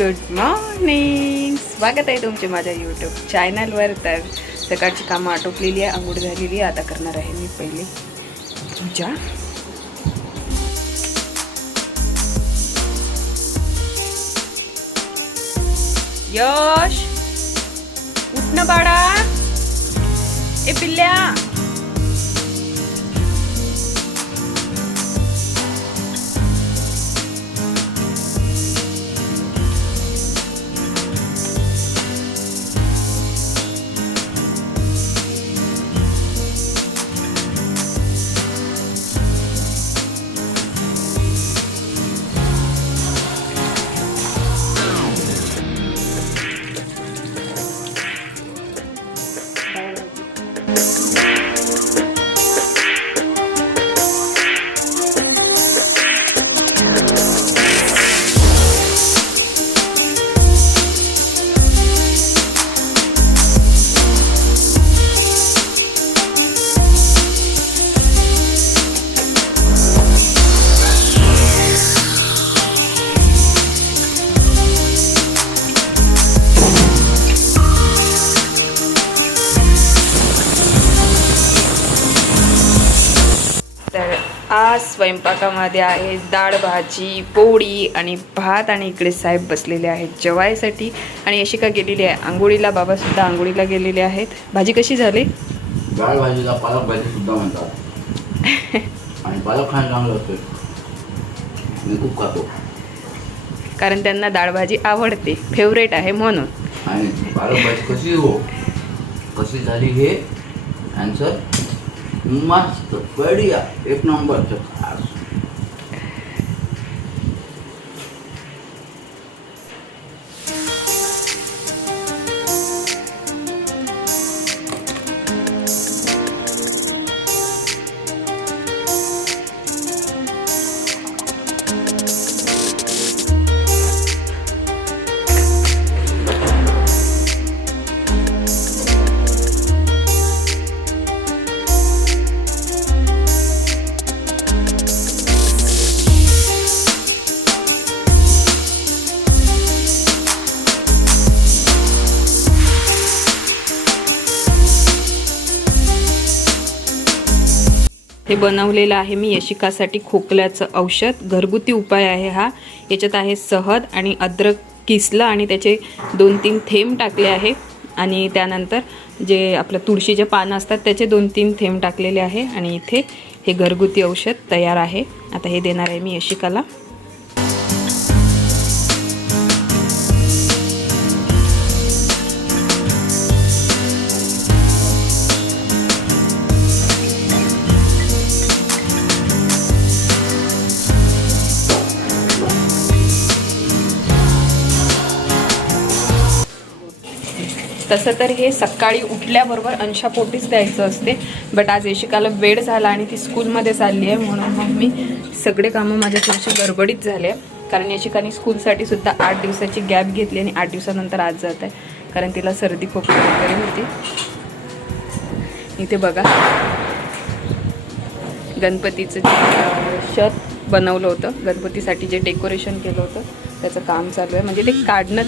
Good morning, स्वागत आहे तुमचे माझ्या यूट्यूब चॅनलवर। तर सकाळची कामं आटोपलेली आहे, आंघोळ झालेली आहे। आता करणार आहे मी पहिले पूजा। यश उठ ना बाळा, ए पिल्ल्या। आज स्वयंपाकामध्ये आहे डाळ भाजी पोळी आणि भात, आणि इकडे साहेब बसलेले आहेत जेवायसाठी। आणि यशिका गेलेली आहे आंघोळीला, बाबा सुद्धा आंघोळीला गेलेले आहेत। भाजी कशी झाली? डाळ भाजीला पालक भाजी सुद्धा म्हणतात आणि पालक खायला चांगलं असतं, मी खूप खातो कारण त्यांना डाळ भाजी आवडते, फेवरेट आहे म्हणून। आणि पालक भाजी कशी झाली हे आन्सर मस्त, बढिया, एक नंबर। हे बनवलेलं आहे मी यशिकासाठी खोकल्याचं औषध, घरगुती उपाय आहे हा। याच्यात आहे शहद आणि अद्रक किसलं आणि त्याचे 2-3 थेंब टाकले आहे, आणि त्यानंतर जे आपलं तुळशीचे पानं असतात त्याचे 2-3 थेंब टाकलेले आहे, आणि इथे हे घरगुती औषध तयार आहे। आता हे देणार आहे मी यशिकाला। तसं तर हे सकाळी उठल्याबरोबर अंशापोटीच द्यायचं असते, बट आज यशिकाला वेळ झाला आणि ती स्कूलमध्ये चालली आहे, म्हणून मग मी सगळे कामं माझ्या थोडीशी गडबडीत झाले। कारण यशिकाने स्कूलसाठी सुद्धा 8 दिवसाची गॅप घेतली आणि 8 दिवसानंतर आज जात आहे, कारण तिला सर्दी खोकला वगैरे होती। इथे बघा गणपतीचं जे छत बनवलं होतं, गणपतीसाठी जे डेकोरेशन केलं होतं त्याचं काम चालू आहे, म्हणजे ते काढणं